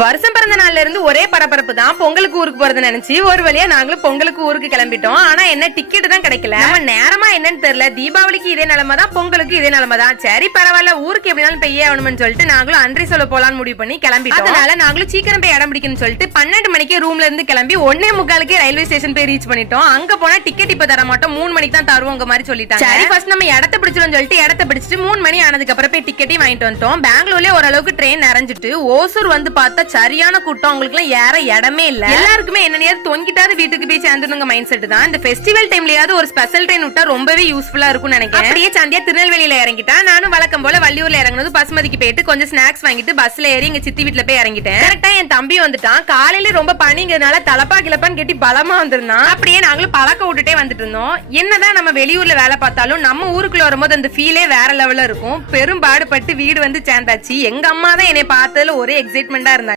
வருஷம் பிறந்த நாள்ல இருந்து ஒரே பரபரப்பு தான். பொங்கலுக்கு ஊருக்கு போறது நினைச்சு ஒரு வழியா நாங்களும் பொங்கலுக்கு ஊருக்கு கிளம்பிட்டோம். ஆனா என்ன டிக்கெட் தான் கிடைக்கல. நம்ம நேரமா என்னன்னு தெரியல. தீபாவளிக்கு இதே நிலைமை தான், பொங்கலுக்கு இதே நிலைமை தான். சரி பரவாயில்ல, ஊருக்கு எப்படினாலும் பெய்ய ஆகணும்னு சொல்லிட்டு நாங்களும் அன்றி சொல்ல போலான்னு முடிவு பண்ணி கிளம்பிட்டோம். அதனால நாங்களும் சீக்கிரம் போய் இடம் பிடிக்கணும்னு சொல்லிட்டு 12 மணிக்கு ரூம்ல இருந்து கிளம்பி 1:45 ரயில்வே ஸ்டேஷன் போய் ரீச் பண்ணிட்டோம். அங்க போனா டிக்கெட் இப்ப தர மாட்டோம், 3 மணிக்கு தான் தருவோங்க மாதிரி சொல்லிட்டாங்க. சரி ஃபர்ஸ்ட் நம்ம இடத்த பிடிச்சிரும் சொல்லிட்டு இடத்த பிடிச்சிட்டு 3 மணி ஆனதுக்கு அப்புறம் போய் டிக்கெட்டையும் வாங்கிட்டு வந்துட்டோம். பெங்களூர்ல ஓரளவுக்கு ட்ரெயின் நிறைஞ்சிட்டு ஓசூர் வந்து பார்த்தா சரியான கூட்டம். உங்களுக்கு ஏற இடமே இல்ல. எல்லாருக்குமே என்னையா தொங்கிட்டாது வீட்டுக்கு போய் சேர்ந்துருங்க மைண்ட் செட் தான். இந்த ஃபெஸ்டிவல் டைம்லயாவது ஒரு ஸ்பெஷல் ட்ரெயின் விட்டா ரொம்பவே யூஸ்ஃபுல்லா இருக்கும்னு நினைக்கிறேன். அப்படியே சந்தியா திருநெல்வேலியில இறங்கிட்டா. நானும் வழக்கம் போல வள்ளியூர்ல இறங்குனது பசுமதிக்கு போயிட்டு கொஞ்சம் ஸ்நாக்ஸ் வாங்கிட்டு பஸ்ல ஏறி எங்க சித்தி வீட்டுல போய் இறங்கிட்டேன். கரெக்டா என் தம்பி வந்துட்டான். காலையில ரொம்ப பனிங்கிறதுனால தலப்பா கிளப்பான்னு கட்டி பலமா வந்திருந்தான். அப்படியே நாங்களும் பழக்க விட்டுட்டே வந்துட்டு இருந்தோம். என்னதான் நம்ம வெளியூர்ல வேலை பார்த்தாலும் நம்ம ஊருக்குள்ள வரும்போது அந்த ஃபீலே வேற லெவல்ல இருக்கும். பெரும்பாடுபட்டு வீடு வந்து சேர்ந்தாச்சு. எங்க அம்மா தான் என்னை பார்த்ததுல ஒரே எக்ஸைட்மெண்டா இருந்தாங்க.